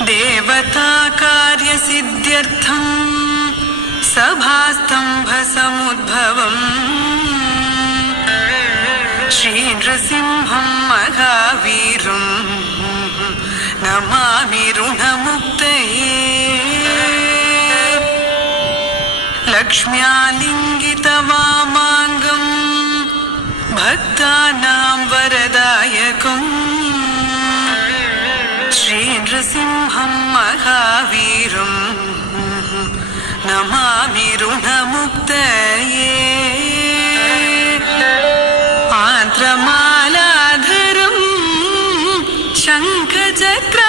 देवता कार्यसिद्ध्यर्थं सभास्तम्भसमुद्भवम् श्रीनृसिंहं महावीरं नमामि ऋणमुक्तये लक्ष्म्यालिङ्गितवामाङ्गं भक्तानां वरदायकम् श्रीनृसिंहं महावीरं नमामि ऋणमुक्तये आन्त्रमालाधरं शङ्खचक्र